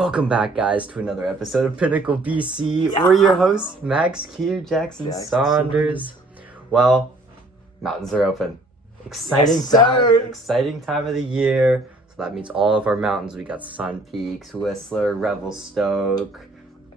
Welcome back, guys, to another episode of Pinnacle BC. We're your hosts, Max Q, Jackson Saunders. Well, mountains are open. Exciting time of the year. So that means all of our mountains. We got Sun Peaks, Whistler, Revelstoke,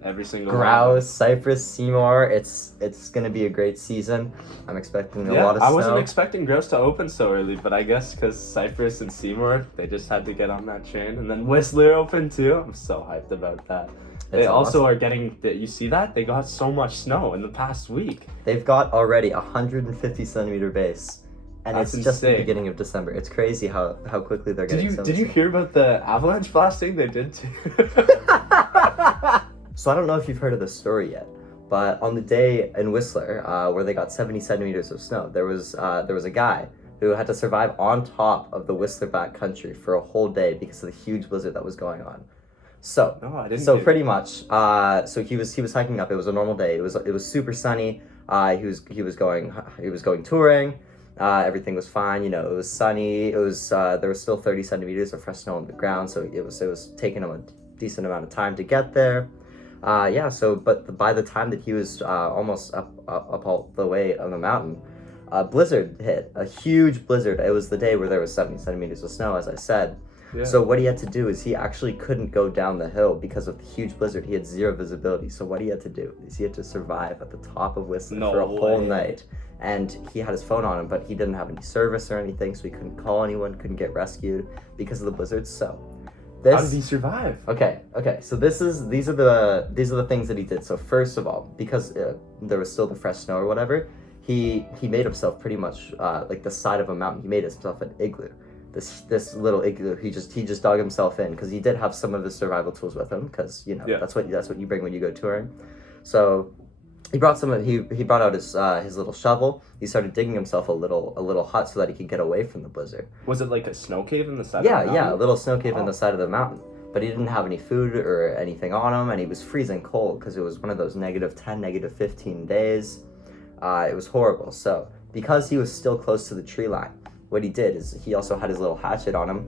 every single Grouse, Cypress, Seymour. It's gonna be a great season. I'm expecting a lot of snow. I wasn't expecting Grouse to open so early, but I guess because Cypress and Seymour, they just had to get on that train, and then Whistler opened too. I'm so hyped about that. They also are getting. You see that? They got so much snow in the past week. They've got already 150 centimeter base. And That's it's just insane. the beginning of December. It's crazy how quickly they're getting. Did you hear about the avalanche blasting they did too? So I don't know if you've heard of this story yet, but on the day in Whistler where they got 70 centimeters of snow, there was a guy who had to survive on top of the Whistler backcountry for a whole day because of the huge blizzard that was going on. So No, I didn't. so pretty much, so he was hiking up. It was a normal day. It was super sunny. He was going touring. Everything was fine. You know, it was sunny. It was there was still 30 centimeters of fresh snow on the ground, so it was taking him a decent amount of time to get there. But by the time that he was almost up all the way on the mountain, a blizzard hit, a huge blizzard. It was the day where there was 70 centimeters of snow, as I said. Yeah. So what he had to do is he actually couldn't go down the hill because of the huge blizzard. He had zero visibility. So what he had to do is he had to survive at the top of Whistler for a whole night. And he had his phone on him, but he didn't have any service or anything, so he couldn't call anyone, couldn't get rescued because of the blizzard. So how did he survive? Okay. So these are the things that he did. So first of all, because there was still the fresh snow or whatever, he made himself pretty much like the side of a mountain. He made himself an igloo. This little igloo. He just dug himself in because he did have some of his survival tools with him because that's what you bring when you go touring. So he brought he brought out his little shovel. He started digging himself a little hut so that he could get away from the blizzard. Was it like a snow cave in the side of the mountain? Yeah, a little snow cave in the side of the mountain. But he didn't have any food or anything on him, and he was freezing cold because it was one of those -10, -15 days. It was horrible. So because he was still close to the tree line, what he did is he also had his little hatchet on him.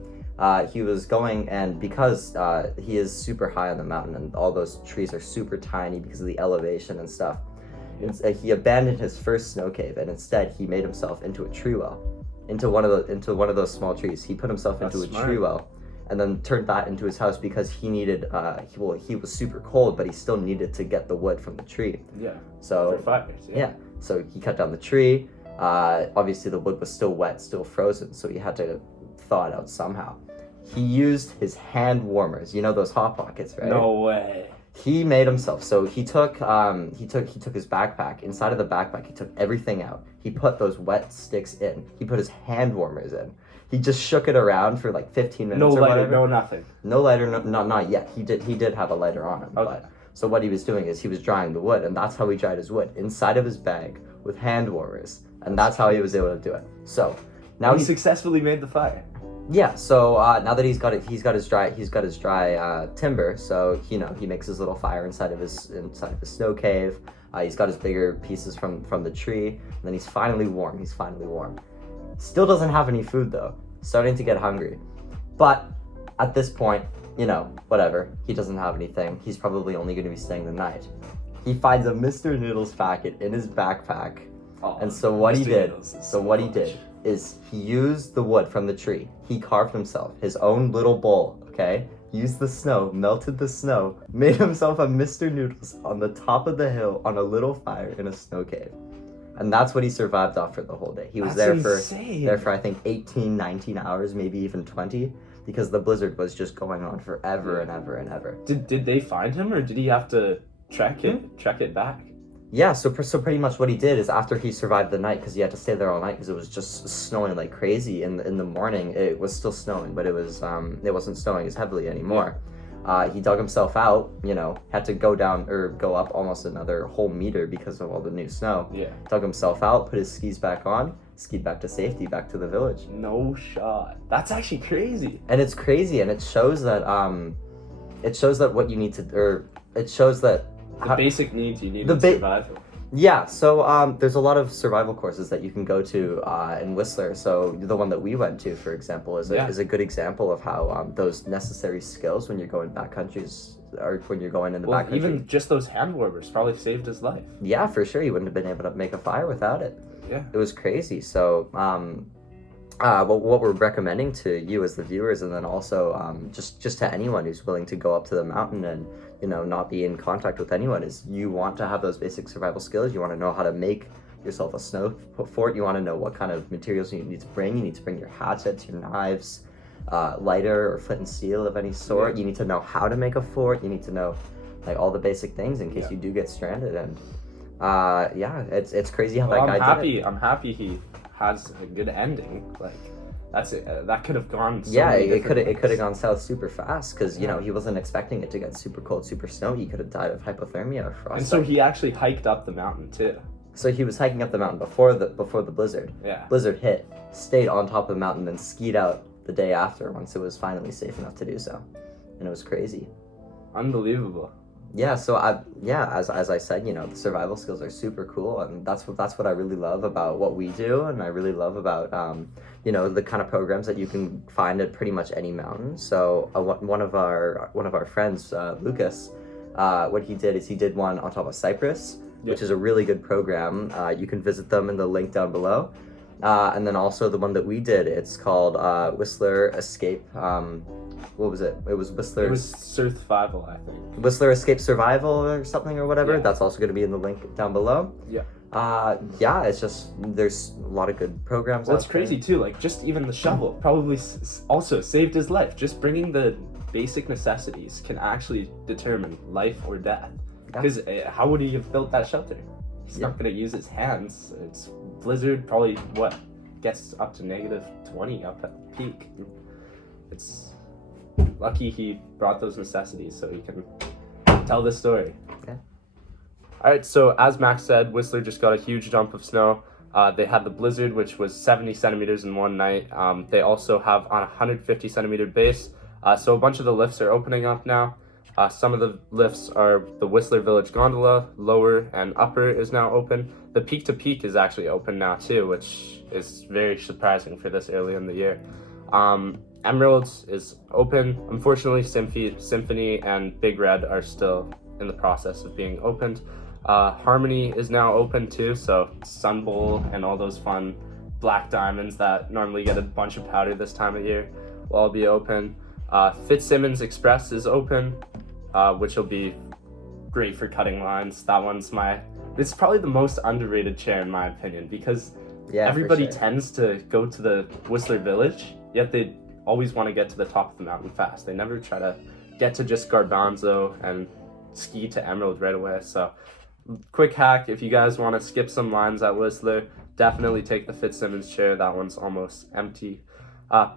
He was going, and because he is super high on the mountain and all those trees are super tiny because of the elevation and stuff, he abandoned his first snow cave, and instead he made himself into a tree well, into one of those small trees. He put himself into a tree well, and then turned that into his house because he needed. He was super cold, but he still needed to get the wood from the tree. Yeah. So for fires. Yeah. So he cut down the tree. Obviously the wood was still wet, still frozen, so he had to thaw it out somehow. He used his hand warmers. You know those hot pockets, right? No way. He made himself. So he took his backpack. Inside of the backpack, he took everything out. He put those wet sticks in. He put his hand warmers in. He just shook it around for like 15 minutes. No or lighter, whatever. no nothing. No lighter, not yet. He did have a lighter on him. Okay. But so what he was doing is he was drying the wood, and that's how he dried his wood, inside of his bag with hand warmers, and that's how he was able to do it. So now he successfully made the fire. Yeah, so now that he's got his dry timber, so he makes his little fire inside of his snow cave. He's got his bigger pieces from the tree, and then he's finally warm. Still doesn't have any food though. Starting to get hungry, but at this point, whatever. He doesn't have anything. He's probably only going to be staying the night. He finds a Mr. Noodles packet in his backpack, and so what he did is he used the wood from the tree. He carved himself his own little bowl, okay? Used the snow, melted the snow, made himself a Mr. Noodles on the top of the hill on a little fire in a snow cave. And that's what he survived off for the whole day. He was there for I think 18, 19 hours, maybe even 20, because the blizzard was just going on forever and ever and ever. Did they find him, or did he have to trek it back? Yeah, so pretty much what he did is after he survived the night, because he had to stay there all night because it was just snowing like crazy. In the morning, it was still snowing, but it wasn't snowing as heavily anymore. He dug himself out, had to go up almost another whole meter because of all the new snow. Yeah. Dug himself out, put his skis back on, skied back to safety, back to the village. No shot. That's actually crazy. And it's crazy, and it shows that what you need to, or it shows that the basic needs you need to survive. Yeah, so there's a lot of survival courses that you can go to in Whistler. So the one that we went to, for example, is a good example of how those necessary skills when you're going backcountries or when you're going in the backcountry. Even just those hand warmers probably saved his life. Yeah, for sure. He wouldn't have been able to make a fire without it. Yeah. It was crazy. So what we're recommending to you as the viewers, and then also just to anyone who's willing to go up to the mountain and not be in contact with anyone, is you want to have those basic survival skills. You want to know how to make yourself a snow fort. You want to know what kind of materials you need to bring. You need to bring your hatchets, your knives, lighter or flint and steel of any sort. You need to know how to make a fort. You need to know like all the basic things in case you do get stranded. And it's crazy how that guy did it. I'm happy he has a good ending. Like that's it. That could have gone. It could have gone south super fast because he wasn't expecting it to get super cold, super snowy. He could have died of hypothermia or frostbite. And so he actually hiked up the mountain too. So he was hiking up the mountain before the blizzard. Yeah. Blizzard hit, stayed on top of the mountain, then skied out the day after once it was finally safe enough to do so, and it was crazy. Unbelievable. Yeah, so as I said, the survival skills are super cool, and that's what I really love about what we do, and I really love about the kind of programs that you can find at pretty much any mountain. So one of our friends, Lucas, what he did is he did one on top of Cypress, which is a really good program. You can visit them in the link down below, and then also the one that we did. It's called Whistler Escape. What was it? It was Whistler. It was Survival, I think. Whistler Escape Survival or something or whatever. Yeah. Also going to be in the link down below. Yeah. It's just there's a lot of good programs. Well, it's crazy too. Like just even the shovel probably also saved his life. Just bringing the basic necessities can actually determine life or death. Because how would he have built that shelter? He's not going to use his hands. It's blizzard. Probably gets up to -20 up at the peak. It's lucky he brought those necessities so he can tell this story. Yeah. All right, so as Max said, Whistler just got a huge dump of snow. They had the blizzard, which was 70 centimeters in one night. They also have on a 150 centimeter base. So a bunch of the lifts are opening up now. Some of the lifts are the Whistler Village Gondola, lower and upper is now open. The peak to peak is actually open now too, which is very surprising for this early in the year. Emeralds is open. Unfortunately, Symphony and Big Red are still in the process of being opened. Harmony is now open too, so Sun Bowl and all those fun black diamonds that normally get a bunch of powder this time of year will all be open. Fitzsimmons Express is open, which will be great for cutting lines. It's probably the most underrated chair in my opinion, because everybody tends to go to the Whistler Village, yet they always want to get to the top of the mountain fast. They never try to get to just Garbanzo and ski to Emerald right away. So quick hack, if you guys want to skip some lines at Whistler, definitely take the Fitzsimmons chair. That one's almost empty.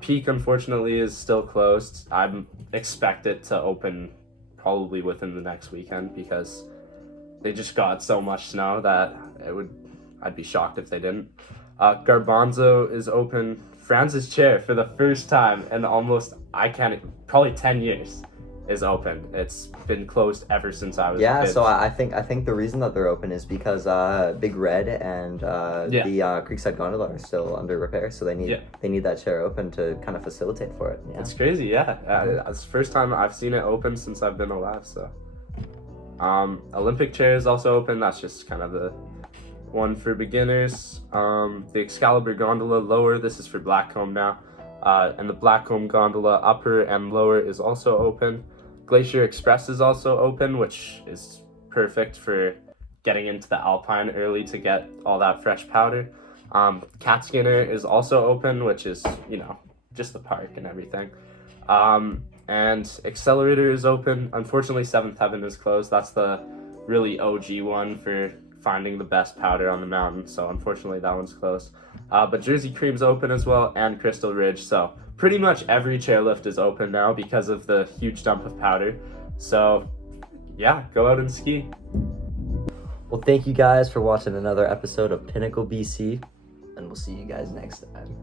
Peak, unfortunately, is still closed. I expect it to open probably within the next weekend because they just got so much snow that I'd be shocked if they didn't. Garbanzo is open. Franz's chair, for the first time in probably 10 years, is open. It's been closed ever since I was a kid. So I think the reason that they're open is because Big Red and the Creekside Gondola are still under repair, so they need that chair open to kind of facilitate for it. It's crazy, it's the first time I've seen it open since I've been alive. So Olympic chair is also open. That's just kind of the one for beginners. The Excalibur Gondola lower, this is for Blackcomb now, and the Blackcomb Gondola upper and lower is also open. Glacier Express is also open, which is perfect for getting into the Alpine early to get all that fresh powder. Cat Skinner is also open, which is, just the park and everything. And Accelerator is open. Unfortunately, Seventh Heaven is closed. That's the really OG one for finding the best powder on the mountain, so unfortunately that one's closed. But Jersey Cream's open as well, and Crystal Ridge, so pretty much every chairlift is open now because of the huge dump of powder. So go out and ski. Well, thank you guys for watching another episode of Pinnacle BC, and we'll see you guys next time.